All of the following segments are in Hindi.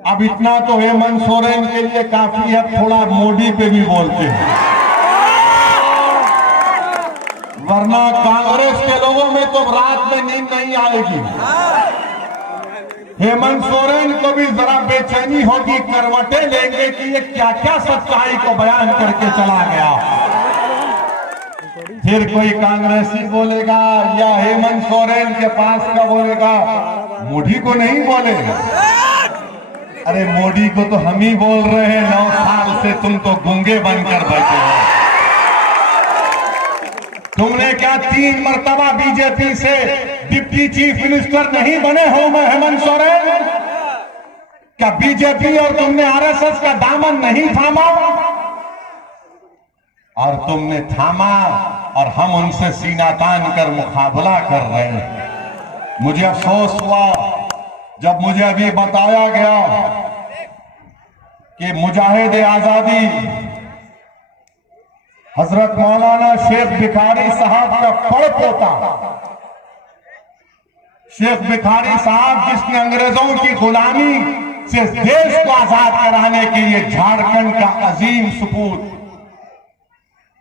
अब इतना तो हेमंत सोरेन के लिए काफी है, थोड़ा मोदी पे भी बोलते हैं, वरना कांग्रेस के लोगों में तो रात में नींद नहीं आएगी। हेमंत सोरेन को भी जरा बेचैनी होगी, करवटें लेंगे कि ये क्या क्या सच्चाई को बयान करके चला गया। फिर कोई कांग्रेसी बोलेगा या हेमंत सोरेन के पास का बोलेगा, मोदी को नहीं बोलेगा। अरे मोदी को तो हम ही बोल रहे हैं, 9 साल से तुम तो गूंगे बनकर बैठे हो। तुमने क्या 3 मर्तबा बीजेपी से डिप्टी चीफ मिनिस्टर नहीं बने हो मैं हेमंत सोरेन? क्या बीजेपी और तुमने आरएसएस का दामन नहीं थामा? और तुमने थामा और हम उनसे सीना तान कर मुकाबला कर रहे हैं। मुझे अफसोस हुआ जब मुझे अभी बताया गया कि मुजाहिद आजादी हजरत मौलाना शेख भिखारी साहब का पड़पोता, शेख भिखारी साहब जिसने अंग्रेजों की गुलामी से देश को आजाद कराने के लिए झारखंड का अजीम सपूत,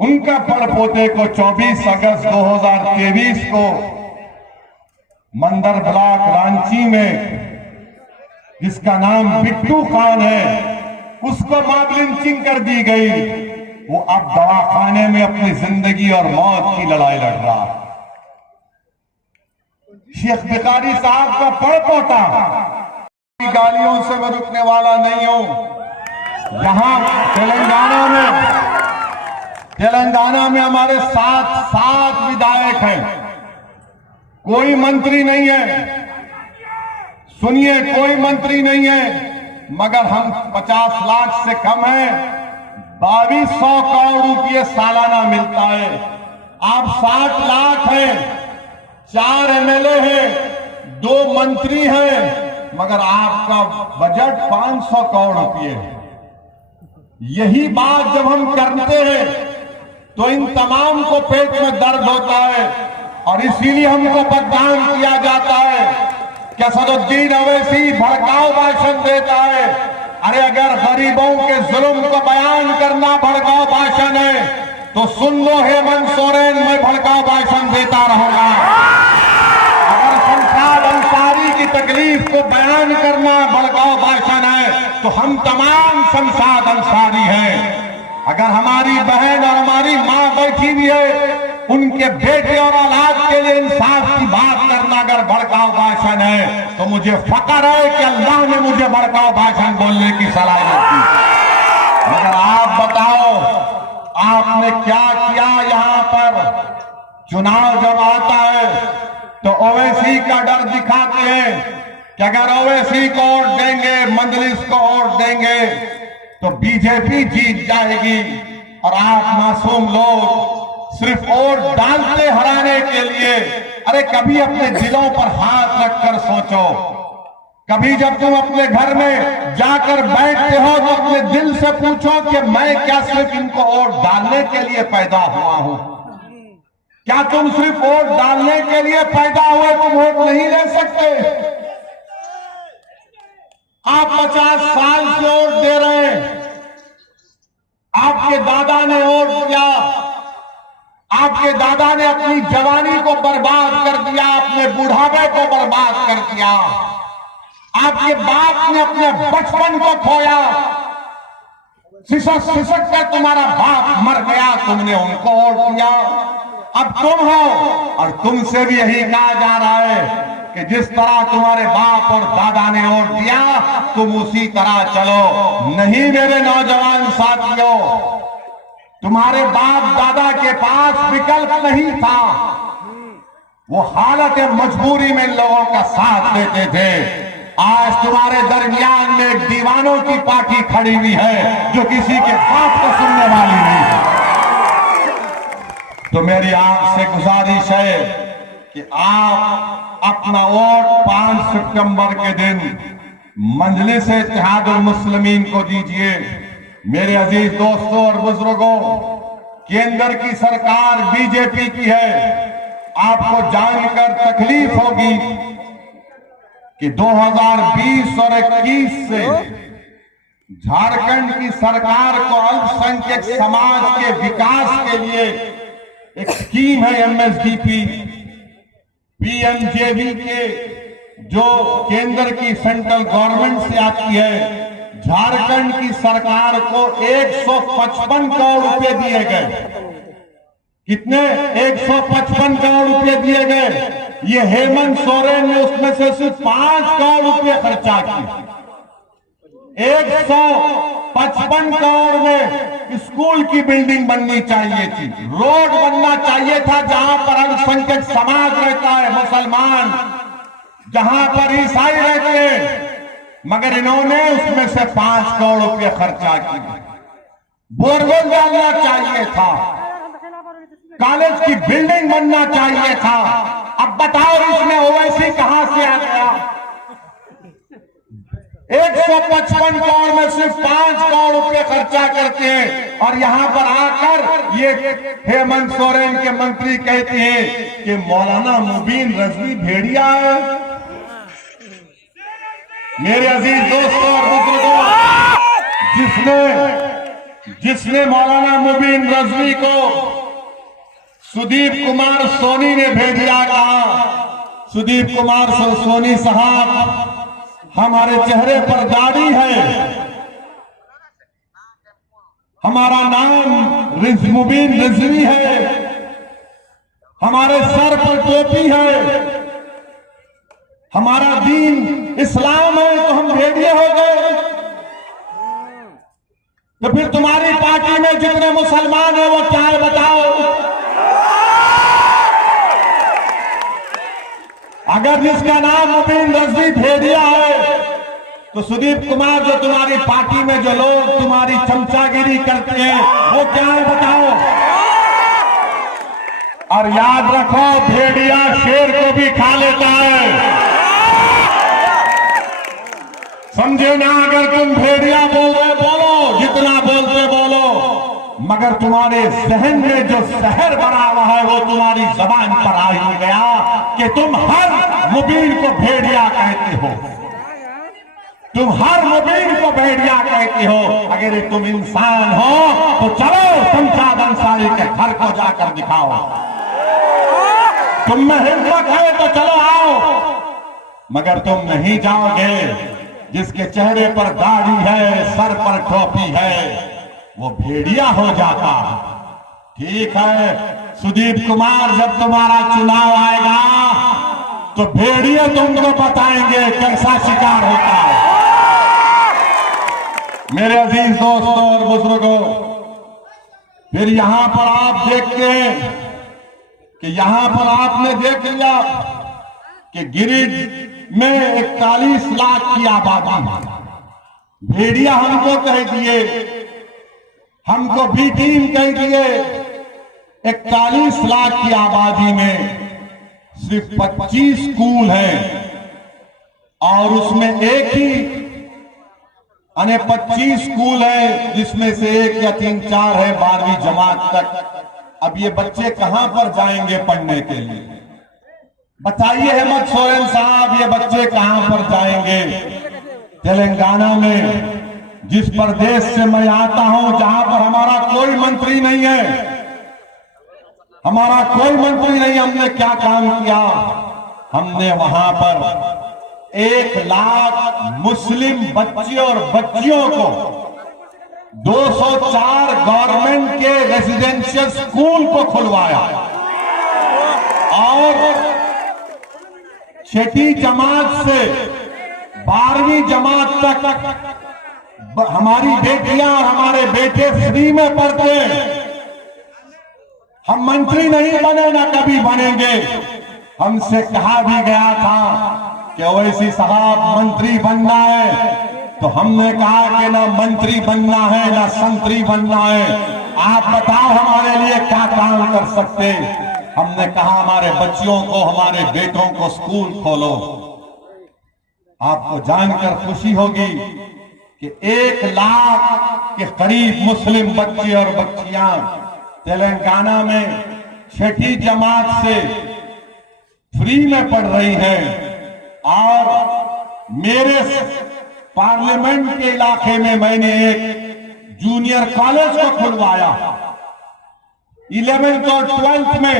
उनका पड़पोते को 24 अगस्त 2023 को मंदर ब्लॉक रांची में, जिसका नाम बिट्टू खान है, उसको मॉब लिंचिंग कर दी गई। वो अब दवाखाने में अपनी जिंदगी और मौत की लड़ाई लड़ रहा है। शेख भिखारी साहब का पड़पोता, गालियों से मैं रुकने वाला नहीं हूं। यहां तेलंगाना में हमारे 7 विधायक हैं, कोई मंत्री नहीं है। सुनिए, कोई मंत्री नहीं है, मगर हम 50 लाख से कम हैं। 2200 करोड़ रुपये सालाना मिलता है। आप 60 लाख हैं, 4 एमएलए हैं, 2 मंत्री हैं, मगर आपका बजट 500 करोड़ रुपये है। यही बात जब हम करते हैं तो इन तमाम को पेट में दर्द होता है और इसीलिए हमको बदनाम किया जाता है कि असदुद्दीन अवैसी भड़काऊ भाषण देता है। अरे अगर गरीबों के जुल्म को बयान करना भड़काऊ भाषण है तो सुन लो हेमंत सोरेन, मैं भड़काऊ भाषण देता रहूंगा। अगर शमशाद अंसारी की तकलीफ को बयान करना भड़काऊ भाषण है तो हम तमाम शमशाद अंसारी हैं। अगर हमारी बहन और हमारी मां बैठी हुई है, उनके बेटे और औलाद के लिए इंसाफ की बात करना अगर भड़काऊ भाषण है तो मुझे फक्र है कि अल्लाह ने मुझे भड़काऊ भाषण बोलने की सलाहियत दी। मगर आप बताओ, आपने क्या किया? यहां पर चुनाव जब आता है तो ओवैसी का डर दिखाते हैं कि अगर ओवैसी को वोट देंगे, मंजलिस को वोट देंगे तो बीजेपी जीत जाएगी। और आप मासूम लोग सिर्फ वोट डालते हराने के लिए, अरे कभी अपने दिलों पर हाथ रखकर सोचो। कभी जब तुम अपने घर में जाकर बैठते हो तो अपने दिल से पूछो कि मैं क्या सिर्फ इनको वोट डालने के लिए पैदा हुआ हूं? क्या तुम सिर्फ वोट डालने के लिए पैदा हुए, तुम वोट नहीं ले सकते? आप 50 साल से वोट दे रहे हैं, आपके दादा ने वोट दिया, आपके दादा ने अपनी जवानी को बर्बाद कर दिया, अपने बुढ़ापे को बर्बाद कर दिया, आपके बाप ने अपने बचपन को खोया, सिसक सिसक कर तुम्हारा बाप मर गया, तुमने उनको वोट दिया। अब तुम हो और तुमसे भी यही कहा जा रहा है कि जिस तरह तुम्हारे बाप और दादा ने वोट दिया तुम उसी तरह चलो। नहीं मेरे नौजवान साथियों, तुम्हारे बाप दादा के पास विकल्प नहीं था, वो हालत मजबूरी में लोगों का साथ देते थे। आज तुम्हारे दरमियान में एक दीवानों की पार्टी खड़ी हुई है जो किसी के बात को सुनने वाली नहीं है। तो मेरी आपसे गुजारिश है कि आप अपना वोट 5 सितंबर के दिन मजलिस इत्तेहादुल मुस्लिमीन को दीजिए। मेरे अजीज दोस्तों और बुजुर्गों, केंद्र की सरकार बीजेपी की है। आपको जानकर तकलीफ होगी कि 2020 और 21 से झारखंड की सरकार को अल्पसंख्यक समाज के विकास के लिए एक स्कीम है एमएसडीपी, पीएमजेवी के जो केंद्र की सेंट्रल गवर्नमेंट से आती है। झारखंड की सरकार को 155 करोड़ रुपए दिए गए। कितने? 155 करोड़ रुपए दिए गए। ये हेमंत सोरेन ने उसमें से सिर्फ 5 करोड़ रुपए खर्चा किए। 155 करोड़ में स्कूल की बिल्डिंग बननी चाहिए थी, रोड बनना चाहिए था जहां पर अल्पसंख्यक समाज रहता है, मुसलमान, जहां पर ईसाई रहते हैं, मगर इन्होंने उसमें से 5 करोड़ रुपए खर्चा किए। बोरवेल डालना चाहिए था, कॉलेज की बिल्डिंग बनना चाहिए था। अब बताओ इसमें ओवैसी कहां से आ गया? 155 करोड़ में सिर्फ 5 करोड़ रुपए खर्चा करते हैं और यहां पर आकर ये हेमंत सोरेन के मंत्री कहते हैं कि मौलाना मुबीन रजवी भेड़िया है। मेरे अजीज दोस्तों और बुजुर्गों, जिसने मौलाना मुबीन रजवी को सुदीप कुमार सोनी ने भेड़िया कहा। सुदीप कुमार सोनी साहब, हमारे चेहरे पर दाढ़ी है, हमारा नाम मुबीन रिजवी है, हमारे सर पर टोपी है, हमारा दीन इस्लाम है, तो हम भेड़िए हो गए। तो फिर तुम्हारी पार्टी में जितने मुसलमान हैं वो क्या है बताओ? अगर जिसका नाम मुबीन रजवी भेड़िया है तो सुदीप कुमार, जो तुम्हारी पार्टी में जो लोग तुम्हारी चमचागिरी करते हैं वो क्या है बताओ? और याद रखो, भेड़िया शेर को भी खा लेता है, समझे ना? अगर तुम भेड़िया बोल रहे बोलो, जितना बोलते बोलो, मगर तुम्हारे जहन में जो शहर बना हुआ है वो तुम्हारी जबान पर आ ही गया कि तुम हर मुबीन को भेड़िया कहते हो, तुम हर मुबीन को भेड़िया कहते हो। अगर तुम इंसान हो तो चलो शमशाद अंसारी के घर को जाकर दिखाओ। तुम में हिम्मत है तो चलो आओ, मगर तुम नहीं जाओगे। जिसके चेहरे पर दाढ़ी है, सर पर टोपी है, वो भेड़िया हो जाता। ठीक है, सुदीप कुमार, जब तुम्हारा चुनाव आएगा तो भेड़िए तुमको बताएंगे कैसा शिकार होता है। मेरे अजीज दोस्तों और बुजुर्गों, फिर यहां पर आप देखते हैं कि यहां पर आपने देख लिया कि गिरिडीह में 41 लाख की आबादी, भेड़िया हमको कह दिए, हमको बी टीम कह दिए। 41 लाख की आबादी में सिर्फ 25 स्कूल हैं और उसमें एक ही 25 स्कूल है जिसमें से 1 या 3-4 है 12वीं जमात तक। अब ये बच्चे कहां पर जाएंगे पढ़ने के लिए? बताइए हेमंत सोरेन साहब, ये बच्चे कहां पर जाएंगे? तेलंगाना में, जिस प्रदेश से मैं आता हूं, जहां पर हमारा कोई मंत्री नहीं है, हमारा कोई मंत्री नहीं, हमने क्या काम किया? हमने वहां पर 1 लाख मुस्लिम बच्चे और बच्चियों को 204 गवर्नमेंट के रेजिडेंशियल स्कूल को खुलवाया और 6ठी जमात से 12वीं जमात तक हमारी बेटियां और हमारे बेटे फ्री में पढ़ते हैं। हम मंत्री नहीं बने, ना कभी बनेंगे। हमसे कहा भी गया था कि ओवैसी साहब मंत्री बनना है, तो हमने कहा कि ना मंत्री बनना है ना संतरी बनना है, आप बताओ हमारे लिए क्या काम कर सकते। हमने कहा हमारे बच्चियों को, हमारे बेटों को स्कूल खोलो। आपको जानकर खुशी होगी कि 1 लाख के करीब मुस्लिम बच्चे और बच्चियां तेलंगाना में 6ठी जमात से फ्री में पढ़ रही हैं और मेरे पार्लियामेंट के इलाके में मैंने एक जूनियर कॉलेज को खुलवाया। 11th और 12th में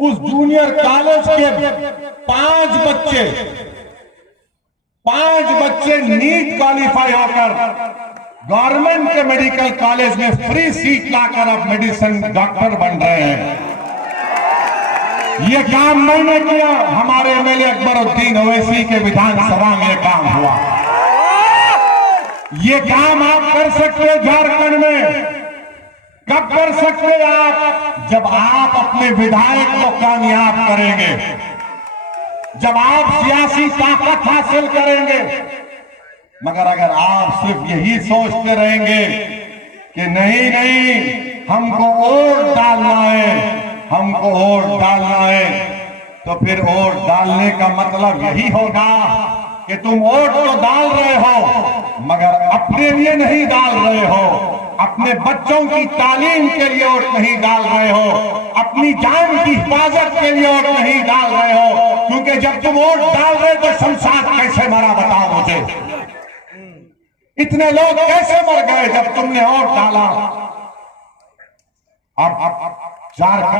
उस जूनियर कॉलेज के 5 बच्चे नीट क्वालिफाई होकर गवर्नमेंट के मेडिकल कॉलेज में फ्री सीट लाकर अब मेडिसिन डॉक्टर बन रहे हैं। ये काम मैंने किया, हमारे एमएलए अकबरुद्दीन ओवैसी के विधानसभा में ये काम हुआ। ये काम आप कर सकते हैं झारखंड में। कब कर सकते हैं आप? जब आप अपने विधायक को कामयाब करेंगे, जब आप सियासी ताकत हासिल करेंगे। मगर अगर आप सिर्फ यही सोचते रहेंगे कि नहीं नहीं हमको वोट डालना है, हमको वोट डालना है, तो फिर वोट डालने का मतलब यही होगा कि तुम वोट तो डाल रहे हो मगर अपने लिए नहीं डाल रहे हो, अपने बच्चों की तालीम के लिए वोट नहीं डाल रहे हो, अपनी जान की हिफाजत के लिए वोट नहीं डाल रहे हो। क्योंकि जब तुम वोट डाल रहे तो शमशाद कैसे मरा बताओ मुझे? इतने लोग कैसे मर गए जब तुमने वोट डाला? अब झारखंड